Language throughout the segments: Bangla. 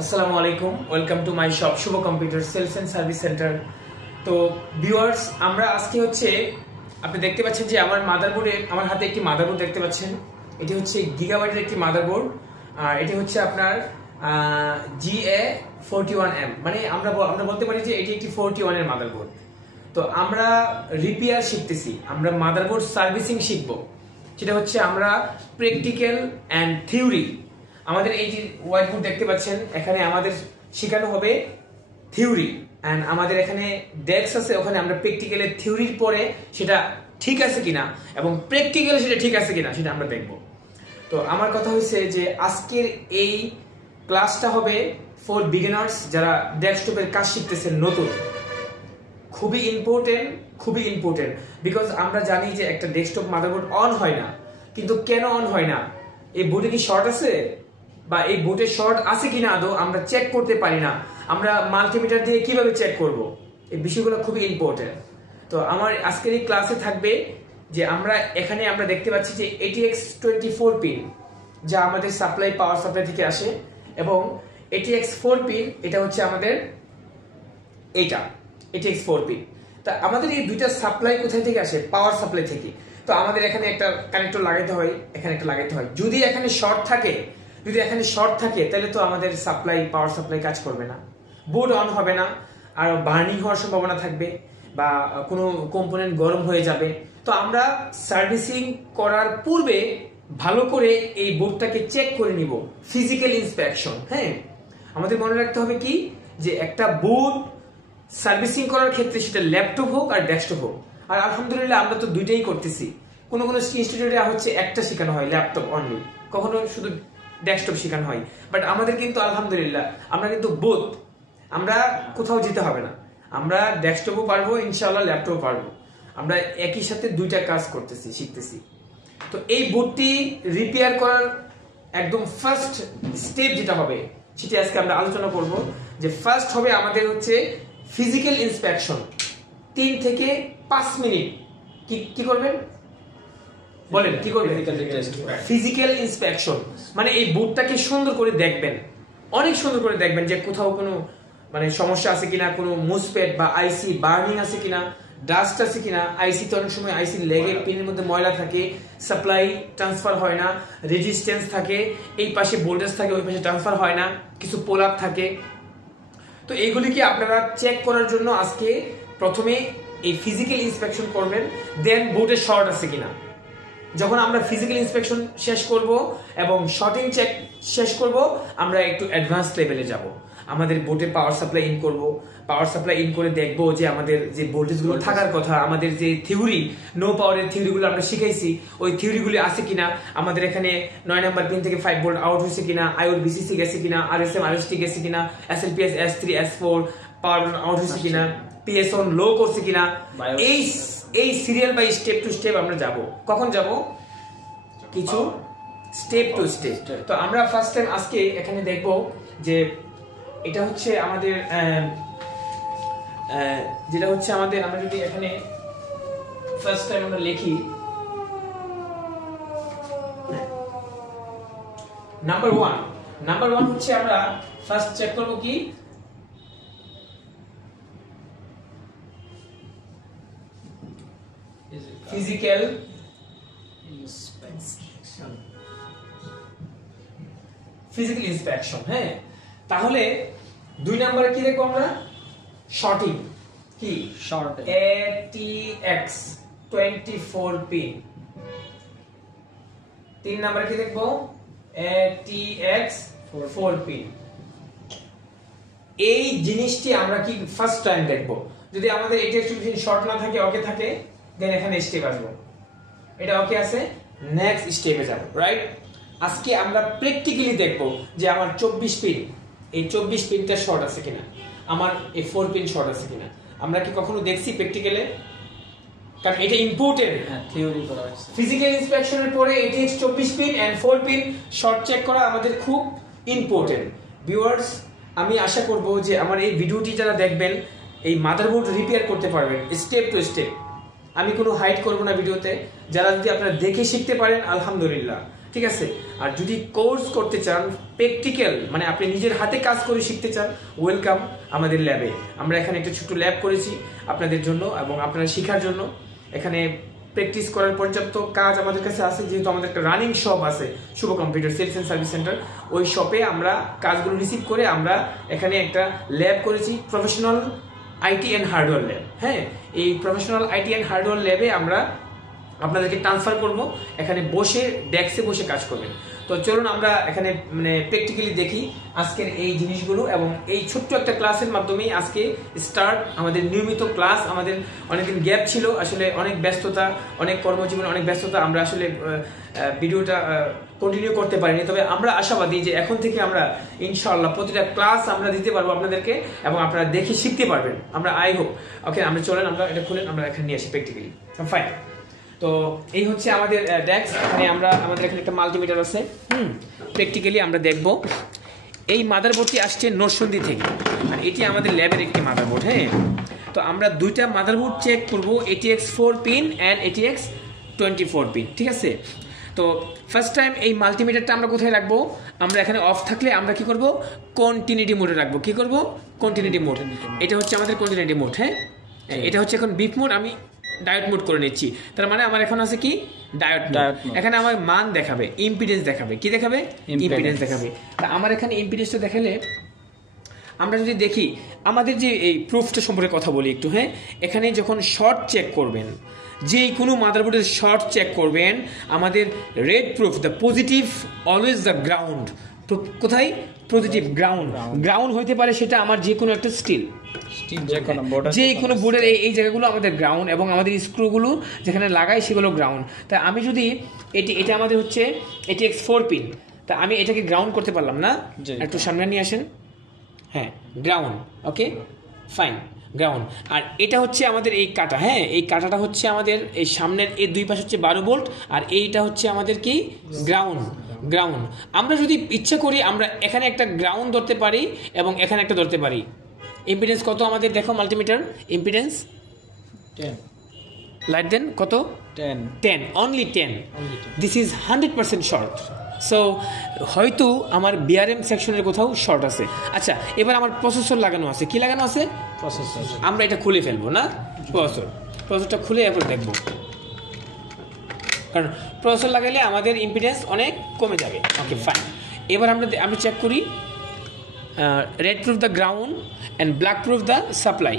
আসসালামু আলাইকুম, welcome to my shop Shubho computer sales and service centre. তো ভিউয়ার্স, আমরা আজকে হচ্ছে আপনি দেখতে পাচ্ছেন যে আমার হাতে একটি মাদারবোর্ড দেখতে পাচ্ছেন। এটি হচ্ছে গিগাবাইটের একটি মাদারবোর্ড, আর এটি হচ্ছে আপনার GA41M, মানে আমরা বলতে পারি যে এটি একটি 41 এর মাদারবোর্ড। তো আমরা রিপেয়ার শিখতেছি, আমরা মাদারবোর্ড সার্ভিসিং শিখব। সেটা হচ্ছে আমরা প্র্যাকটিক্যাল অ্যান্ড থিওরি। আমাদের এই যে হোয়াইট বোর্ড দেখতে পাচ্ছেন, এখানে আমাদের শেখানো হবে থিওরি, অ্যান্ড আমাদের এখানে ডেস্ক আছে, ওখানে আমরা প্র্যাকটিক্যালের থিওরির পরে সেটা ঠিক আছে কিনা এবং প্র্যাকটিক্যালে সেটা ঠিক আছে কিনা সেটা আমরা দেখব। তো আমার কথা হচ্ছে যে আজকের এই ক্লাসটা হবে ফর বিগিনার্স, যারা ডেস্কটপের কাজ শিখতেছেন নতুন। খুবই ইম্পর্টেন্ট বিকজ আমরা জানি যে একটা ডেস্কটপ মাদারবোর্ড অন হয় না, কিন্তু কেন অন হয় না? এই বোর্ডে কি শর্ট আছে, বা এই বোর্ডে শর্ট আছে কিনা আদৌ আমরা চেক করতে পারি না। আমরা মাল্টিমিটার দিয়ে কিভাবে চেক করব? এই বিষয়গুলো খুবই ইম্পর্টেন্ট। তো আমার আজকের এই ক্লাসে থাকবে যে এখানে আমরা দেখতে পাচ্ছি যে ATX24 পিন, যা আমাদের পাওয়ার সাপ্লাই থেকে আসে, এবং ATX4 পিন, এটা হচ্ছে আমাদের এইটা ATX4 পিন। তা আমাদের এই দুইটা সাপ্লাই কোথায় থেকে আসে? পাওয়ার সাপ্লাই থেকে। তো আমাদের এখানে একটা কানেক্টর লাগাইতে হয়, এখানে একটা লাগাইতে হয়। যদি এখানে শর্ট থাকে তাহলে তো আমাদের পাওয়ার সাপ্লাই কাজ করবে না, বোর্ড অন হবে না, আর বার্নিং হওয়ার সম্ভাবনা থাকবে, বা কোনো কম্পোনেন্ট গরম হয়ে যাবে। তো আমরা সার্ভিসিং করার পূর্বে ভালো করে এই বোর্ডটাকে চেক করে নিব, ফিজিক্যাল ইন্সপেকশন। হ্যাঁ, আমাদের মনে রাখতে হবে কি, যে একটা বোর্ড সার্ভিসিং করার ক্ষেত্রে সেটা ল্যাপটপ হোক আর ডেস্কটপ হোক, আর আলহামদুলিল্লাহ আমরা তো দুইটাই করতেছি। কোনো ইনস্টিটিউটে হচ্ছে একটা শেখানো হয় ল্যাপটপ অনলি, কখনো শুধু ডেস্কটপ শেখানো হয়। বাট আমাদের কিন্তু আলহামদুলিল্লাহ আমরা কিন্তু বোথ, আমরা কোথাও যেতে হবে না, আমরা ডেস্কটপও পারবো, ইনশাআল্লাহ ল্যাপটপও পারবো। আমরা একই সাথে দুইটা কাজ শিখতেছি। তো এই বোর্ডটি রিপেয়ার করার একদম ফার্স্ট স্টেপ যেটা হবে, সেটা আজকে আমরা আলোচনা করব। যে ফার্স্ট হবে আমাদের হচ্ছে ফিজিক্যাল ইন্সপেকশন। 3 থেকে 5 মিনিট কি করবেন বলেন, কি করবেন? ফিজিক্যাল ইন্সপেকশন মানে এই বোর্ডটাকে সুন্দর করে দেখবেন, অনেক সুন্দর করে দেখবেন যে কোথাও কোনো সমস্যা আছে কিনা, কোনো মুসপেট বা আইসি বার্নিং আছে কিনা, ডাস্ট আছে কিনা। আইসি তো অনেক সময় আইসি লেগে পিনের মধ্যে ময়লা থাকে, সাপ্লাই ট্রান্সফার হয় না, রেজিস্ট্যান্স থাকে, এই পাশে ভোল্টেজ থাকে, ওই পাশে ট্রান্সফার হয় না, কিছু পোল আপ থাকে। তো এইগুলিকে আপনারা চেক করার জন্য আজকে প্রথমে এই ফিজিক্যাল ইন্সপেকশন করবেন, দেন বোর্ডে শর্ট আছে কিনা। যখন আমরা ফিজিক্যাল ইন্সপেকশন শেষ করব এবং শর্টিং চেক শেষ করব, আমরা একটু অ্যাডভান্স লেভেলে যাব। আমাদের বোর্ডে পাওয়ার সাপ্লাই ইন করব, পাওয়ার সাপ্লাই ইন করে দেখব যে আমাদের যে ভোল্টেজগুলো থাকার কথা, আমাদের যে থিওরি, নো পাওয়ারের থিওরিগুলো আমরা শিখাইছি, ওই থিওরিগুলি আছে কিনা, আমাদের এখানে 9 নাম্বার পিন থেকে 5 ভোল্ট আউট হয়েছে কিনা, আইওর বিসিসি গেছে কিনা, আরএসএম আরএসটি গেছে কিনা, এসএলপিএস S3 S4 পাওয়ার আউট হয়েছে কিনা, পিএস1 লো করছে কিনা। এই serial by step to step আমরা যাব। কখন যাব? কিছু স্টেপ টু স্টেপ। তো আমরা ফার্স্ট টাইম আজকে এখানে দেখব যে এটা হচ্ছে আমাদের আমরা যদি এখানে ফার্স্ট টাইম আমরা লিখি নাম্বার 1 হচ্ছে আমরা ফার্স্ট চেক করব কি, ফিজিক্যাল ইন্সপেকশন। হ্যাঁ, তাহলে 2 নম্বরে কি দেখবো আমরা? শর্টিং। কি শর্ট? ATX24 pin. 3 নম্বরে কি দেখবো? ATX4 pin. এই জিনিসটি আমরা কি ফার্স্ট টাইম দেখবো। যদি আমাদের ATX পিন শর্ট না থাকে, ওকে থাকে, দেন এখানে স্টেপ আসবো। এটা ওকে আছে, নেক্সট স্টেপে যাব, রাইট? আজকে আমরা প্র্যাকটিক্যালি দেখব যে আমার 24 পিন, এই 24 পিনটা শর্ট আছে কিনা, আমার এই 4 পিন শর্ট আছে কিনা। আমরা কি কখনো দেখছি প্র্যাকটিক্যালে? কারণ এটা ইম্পর্টেন্ট। হ্যাঁ, থিওরি করা আছে। ফিজিক্যাল ইন্সপেকশনের পরে ATX24 pin and 4 pin short check করা আমাদের খুব ইম্পর্টেন্ট। ভিউয়ার্স, আমি আশা করব যে আমার এই ভিডিওটি যারা দেখবেন, এই মাদারবোর্ড রিপেয়ার করতে পারবেন স্টেপ টু স্টেপ। আমি কোনো হাইড করব না ভিডিওতে। যারা যদি আপনারা দেখে শিখতে পারেন আলহামদুলিল্লাহ, ঠিক আছে। আর যদি কোর্স করতে চান প্র্যাকটিক্যাল, মানে আপনি নিজের হাতে কাজ করে শিখতে চান, ওয়েলকাম আমাদের ল্যাবে। আমরা এখানে একটা ছোট্ট ল্যাব করেছি আপনাদের জন্য এবং আপনারা শেখার জন্য। এখানে প্র্যাকটিস করার পর্যাপ্ত কাজ আমাদের কাছে আছে, যেহেতু আমাদের একটা রানিং শপ আছে Shubho computer sales and service centre. ওই শপে আমরা কাজগুলো রিসিভ করে আমরা এখানে একটা ল্যাব করেছি, professional IT and hardware lab. হ্যাঁ, এই প্রফেশনাল আইটি অ্যান্ড হার্ডওয়্যার ল্যাবে আমরা আপনাদেরকে ট্রান্সফার করব, এখানে বসে ডেস্কে বসে কাজ করবেন। তো চলুন আমরা এখানে মানে প্র্যাকটিক্যালি দেখি আজকের এই জিনিসগুলো, এবং এই ছোট্ট একটা ক্লাসের মাধ্যমেই আজকে স্টার্ট আমাদের নিয়মিত ক্লাস। আমাদের অনেকদিন গ্যাপ ছিল, আসলে অনেক ব্যস্ততা, অনেক কর্মজীবনে অনেক ব্যস্ততা, আমরা আসলে ভিডিওটা কন্টিনিউ করতে পারিনি। তবে আমরা আশাবাদী যে এখন থেকে আমরা ইনশাআল্লাহ প্রতিটা ক্লাস আমরা দিতে পারবো আপনাদেরকে, এবং আপনারা দেখে শিখতে পারবেন, আমরা আই হোপ। ওকে, আমরা চলেন, আমরা এটা খুলেন, আমরা এখানে নিয়ে আসি প্র্যাকটিক্যালি। ফাইন। তো এই হচ্ছে আমাদের ডেস্ক। এখানে আমাদের এখানে একটা মাল্টিমিটার আছে। প্র্যাকটিক্যালি আমরা দেখব। এই মাদারবোর্ডটি আসছে নরসিংদী থেকে, আর এটি আমাদের ল্যাবের একটি মাদারবোর্ড। হ্যাঁ, তো আমরা দুইটা মাদারবোর্ড চেক করব, ATX 4 pin and ATX 24 pin. ঠিক আছে। তো ফার্স্ট টাইম এই মাল্টিমিটারটা আমরা কোথায় রাখবো? আমরা এখানে অফ থাকলে আমরা কি করব? কন্টিনিউটি মোডে রাখবো। কি করব? Continuity mode. এটা হচ্ছে আমাদের কন্টিনিউটি মোড। হ্যাঁ, এটা হচ্ছে এখন বিপ মোড, আমি ডায়োড মোড করে নিচ্ছি। তার মানে আমার এখন আছে কি? Diode mode. এখানে আমার মান দেখাবে, ইম্পিডেন্স দেখাবে। কি দেখাবে? ইম্পিডেন্স দেখাবে। তা আমার এখানে ইম্পিডেন্সটা দেখালে আমরা যদি দেখি আমাদের যে এই প্রুফটা সম্পর্কে কথা বলি একটু। হ্যাঁ, এখানে যখন শর্ট চেক করবেন, যে কোনো মাদারবোর্ডের শর্ট চেক করবেন, আমাদের red proof, the positive always the ground. কোথায়? Positive ground. গ্রাউন্ড হইতে পারে সেটা আমার যে কোনো একটা স্টিল, যে কোনো বোর্ডের এই জায়গাগুলো আমাদের গ্রাউন্ড, এবং আমাদের স্ক্রুগুলো যেখানে লাগাই সেগুলো গ্রাউন্ড। তাই আমি যদি এটা আমাদের হচ্ছে ATX 4 পিন, তা আমি এটাকে গ্রাউন্ড করতে পারলাম না। একটু সামনে নিয়ে আসেন। হ্যাঁ, গ্রাউন্ড। ওকে, ফাইন, গ্রাউন্ড। আর এটা হচ্ছে আমাদের এই কাটা। হ্যাঁ, এই কাটাটা হচ্ছে আমাদের এই সামনের এই দুই পাশে হচ্ছে 12 ভোল্ট, আর এইটা হচ্ছে আমাদের কি? গ্রাউন্ড। গ্রাউন্ড। আমরা যদি ইচ্ছা করি আমরা এখানে একটা গ্রাউন্ড ধরতে পারি এবং এখানে একটা ধরতে পারি। ইম্পিডেন্স কত আমাদের দেখো মাল্টিমিটার? ইম্পিডেন্স 10 লাইট দেন। কত? 10 only 10। This is 100% short. So হয়তো আমার বিআরএম সেকশনের কোথাও শর্ট আছে। আচ্ছা, এবার আমার প্রসেসর লাগানো আছে। কি লাগানো আছে? প্রসেসর। আমরা এটা খুলে ফেলবো না? প্রসেসরটা খুলে এরপর দেখবো, কারণ প্রসেসর লাগাইলে আমাদের ইম্পিডেন্স অনেক কমে যাবে। ওকে, ফাইন। এবার আমরা চেক করি red proof the ground and black proof the supply.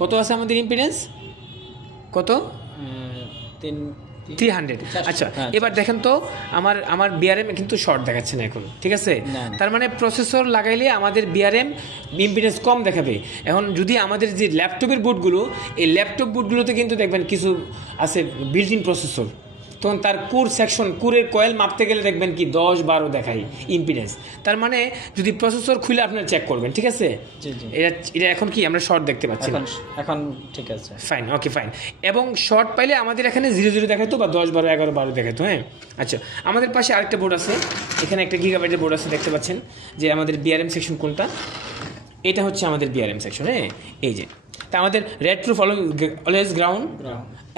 কত আছে আমাদের ইম্পিডেন্স? কত? 300। আচ্ছা, এবার দেখেন তো আমার বিআরএম কিন্তু শর্ট দেখাচ্ছে না এখন। ঠিক আছে, তার মানে প্রসেসর লাগাইলে আমাদের বিআরএম ইম্পিডেন্স কম দেখাবে। এখন যদি আমাদের যে ল্যাপটপের বোর্ডগুলো, এই ল্যাপটপ বোর্ডগুলোতে কিন্তু দেখবেন কিছু আছে বিল্ট ইন প্রসেসর, তখন তার কোর সেকশন, কোরের কয়েল মাপতে গেলে দেখবেন কি 10-12 দেখাই ইম্পিডেন্স। তার মানে যদি প্রসেসর খুলে আপনারা চেক করবেন। ঠিক আছে, এটা এখন কি আমরা শর্ট দেখতে পাচ্ছি না এখন? ঠিক আছে, ফাইন। ওকে, ফাইন। এবং শর্ট পাইলে আমাদের এখানে 0-0 দেখাতো, বা 10-12-11-12 দেখাতো। হ্যাঁ, আচ্ছা, আমাদের পাশে আরেকটা বোর্ড আছে, এখানে একটা গিগাবাইটের বোর্ড আছে, দেখতে পাচ্ছেন যে আমাদের বিআরএম সেকশন কোনটা? এটা হচ্ছে আমাদের বিআরএম সেকশন। হ্যাঁ, এই যে তা আমাদের red proof always ground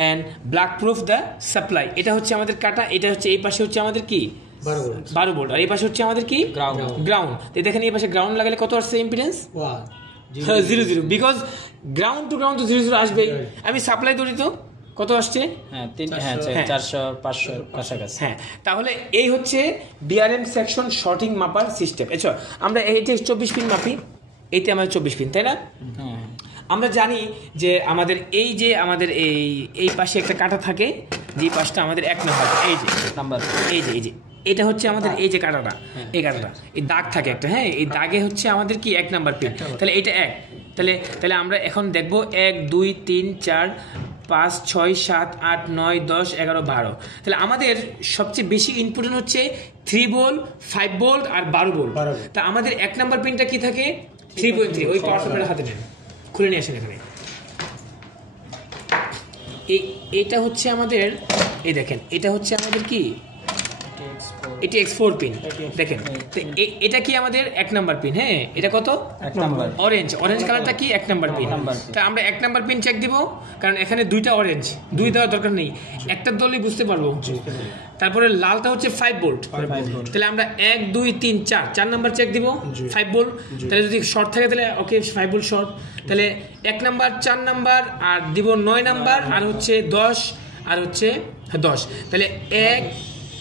and black proof the supply. এটা হচ্ছে আমাদের কাটা। এটা হচ্ছে এই পাশে হচ্ছে আমাদের কি? 12 ভোল্ট। আর এই পাশে হচ্ছে আমাদের কি? গ্রাউন্ড। দেখেন এই পাশে গ্রাউন্ড লাগালে কত আসছে impedance? 0-0, because ground to ground তো 0-0 আসবেই। আমি সাপ্লাই ধরি তো কত আসছে? 400-500 কাছাকাছি। হ্যাঁ, তাহলে এই হচ্ছে বিআরএম সেকশন শর্টিং মাপার সিস্টেম। আচ্ছা, আমরা ATX 24 পিন মাপি, এইটা আমাদের 24 পিন, তাই না? আমরা জানি যে আমাদের আমাদের এই পাশে একটা কাটা থাকে, যে পাশটা আমাদের 1 নাম্বার। এই যে এটা হচ্ছে আমাদের এই যে কাটাটা, এই কাটাটা, এই দাগ থাকে একটা। হ্যাঁ, এই দাগে হচ্ছে আমাদের কি 1 নাম্বার পিন। তাহলে এটা 1। তাহলে আমরা এখন দেখবো 1 2 3 4 5 6 7 8 9 10 11 12। তাহলে আমাদের সবচেয়ে বেশি ইনপুট হচ্ছে 3 ভোল্ট, 5 ভোল্ট আর 12 ভোল্ট। তা আমাদের 1 নাম্বার পিনটা কি থাকে? 3.3। ওই পাওয়ার সাপ্লাইয়ের হাতে নেন, খুলে নিয়ে আসেন এখানে। এটা হচ্ছে আমাদের, এই দেখেন, এটা হচ্ছে আমাদের কি এটি X4 পিন দেখেন। তো এটা কি আমাদের 1 নাম্বার পিন, হ্যাঁ এটা কত 1 নাম্বার, অরেঞ্জ কালারটা কি 1 নাম্বার পিন। তা আমরা 1 নাম্বার পিন চেক দিব, কারণ এখানে দুইটা অরেঞ্জ, দুই দেওয়ার দরকার নেই, একটা দলই বুঝতে পারবো। তারপরে লালটা হচ্ছে 5 ভোল্ট, তাহলে আমরা 1 2 3 4 নাম্বার চেক দিব 5 ভোল্ট। তাহলে যদি শর্ট থাকে তাহলে ওকে 5 ভোল্ট শর্ট, তাহলে 1 নাম্বার 4 নাম্বার আর দিব 9 নাম্বার আর হচ্ছে 10 আর হচ্ছে 10, তাহলে 1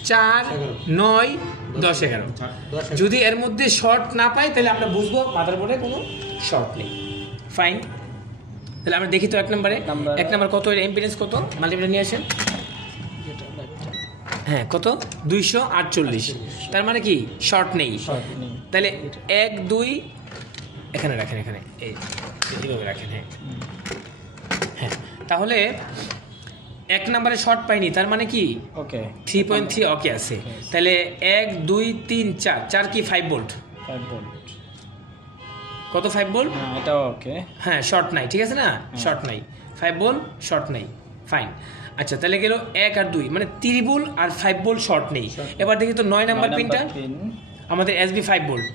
4 9 10 11। যদি এর মধ্যে শর্ট না পাই তাহলে আমরা বুঝবো মাদারবোর্ডে কোনো শর্ট নেই। ফাইন, তাহলে আমরা দেখি তো 1 নাম্বার কত, এর ইম্পিডেন্স কত, মাল্টিপ্লান নিয়ে আসেন। হ্যাঁ কত 248, তার মানে কি শর্ট নেই। তাহলে 1 2 এখানে রাখেন, এখানে এইভাবে রাখেন। হ্যাঁ তাহলে 1 নাম্বারে শর্ট পাইনি, তার মানে কি ওকে 3.3 ওকে আছে। তাহলে 1 2 3 4 কি 5 ভোল্ট, কত 5 ভোল্ট, এটা ওকে, হ্যাঁ শর্ট নাই, ঠিক আছে না, শর্ট নাই 5 ভোল্ট শর্ট নাই। ফাইন, আচ্ছা তাহলে গেল 1 আর 2 মানে 3 ভোল্ট আর 5 ভোল্ট শর্ট নেই। এবার দেখি তো 9 নাম্বার পিনটা আমাদের SB 5 ভোল্ট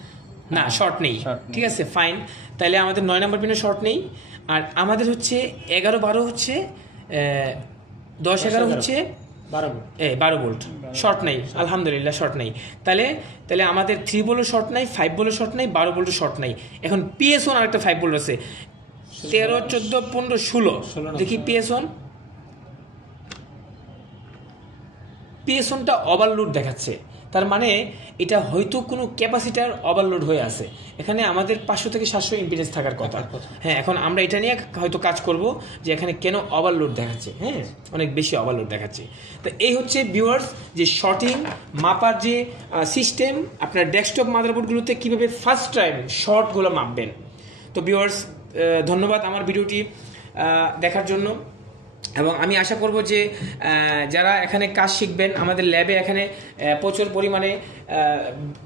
না, শর্ট নেই, ঠিক আছে ফাইন। তাহলে আমাদের 9 নাম্বার পিনে শর্ট নেই, আর আমাদের হচ্ছে 11 12 হচ্ছে 10 11 হচ্ছে 12 ভোল্ট শর্ট নেই, আলহামদুলিল্লাহ শর্ট নেই। তাহলে আমাদের 3 ভোল্টও শর্ট নাই, 5 ভোল্টও শর্ট নাই, 12 ভোল্টও শর্ট নাই। এখন PS1 আর একটা 5 ভোল্ট আছে, 13 14 15 16, দেখি PS1টা ওভারলোড দেখাচ্ছে, তার মানে এটা হয়তো কোনো ক্যাপাসিটার ওভারলোড হয়ে আছে। এখানে আমাদের 500 থেকে 700 ইম্পিডেন্স থাকার কথা। হ্যাঁ এখন আমরা এটা নিয়ে হয়তো কাজ করব যে এখানে কেন ওভারলোড দেখাচ্ছে, হ্যাঁ অনেক বেশি ওভারলোড দেখাচ্ছে। তো এই হচ্ছে ভিউয়ার্স যে শর্টিং মাপার যে সিস্টেম, আপনার ডেস্কটপ মাদারবোর্ডগুলোতে কীভাবে ফার্স্ট টাইম শর্টগুলো মাপবেন। তো ভিউয়ার্স ধন্যবাদ আমার ভিডিওটি দেখার জন্য, এবং আমি আশা করব যে যারা এখানে কাজ শিখবেন, আমাদের ল্যাবে এখানে প্রচুর পরিমাণে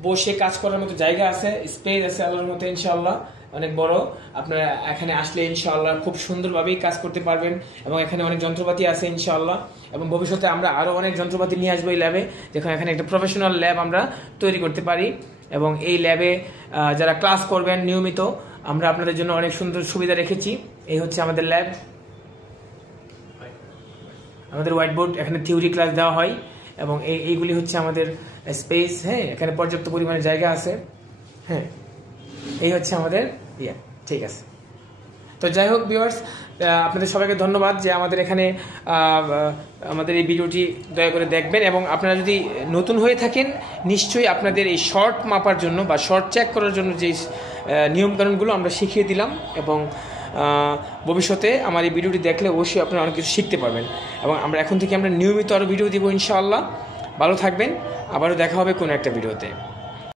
বসে কাজ করার মতো জায়গা আছে, স্পেস আছে আল্লাহর মতো ইনশাআল্লাহ অনেক বড়। আপনারা এখানে আসলে ইনশাআল্লাহ খুব সুন্দরভাবেই কাজ করতে পারবেন, এবং এখানে অনেক যন্ত্রপাতি আছে ইনশাআল্লাহ, এবং ভবিষ্যতে আমরা আরও অনেক যন্ত্রপাতি নিয়ে আসবো এই ল্যাবে, যেখানে এখানে একটা প্রফেশনাল ল্যাব আমরা তৈরি করতে পারি। এবং এই ল্যাবে যারা ক্লাস করবেন নিয়মিত, আমরা আপনাদের জন্য অনেক সুন্দর সুবিধা রেখেছি। এই হচ্ছে আমাদের ল্যাব, আমাদের হোয়াইট বোর্ড, এখানে থিওরি ক্লাস দেওয়া হয়, এবং এইগুলি হচ্ছে আমাদের স্পেস। হ্যাঁ এখানে পর্যাপ্ত পরিমাণে জায়গা আছে। হ্যাঁ এই হচ্ছে আমাদের ঠিক আছে। তো যাই হোক ভিউয়ার্স, আপনাদের সবাইকে ধন্যবাদ যে আমাদের এখানে আমাদের এই ভিডিওটি দয়া করে দেখবেন, এবং আপনারা যদি নতুন হয়ে থাকেন নিশ্চয়ই আপনাদের এই শর্ট মাপার জন্য বা শর্ট চেক করার জন্য যে নিয়মকানুনগুলো আমরা শিখিয়ে দিলাম, এবং ভবিষ্যতে আমার এই ভিডিওটি দেখলে অবশ্যই আপনারা অনেক কিছু শিখতে পারবেন। এবং আমরা এখন থেকে নিয়মিত আরও ভিডিও দিব ইনশাআল্লাহ। ভালো থাকবেন, আবারও দেখা হবে কোনো একটা ভিডিওতে।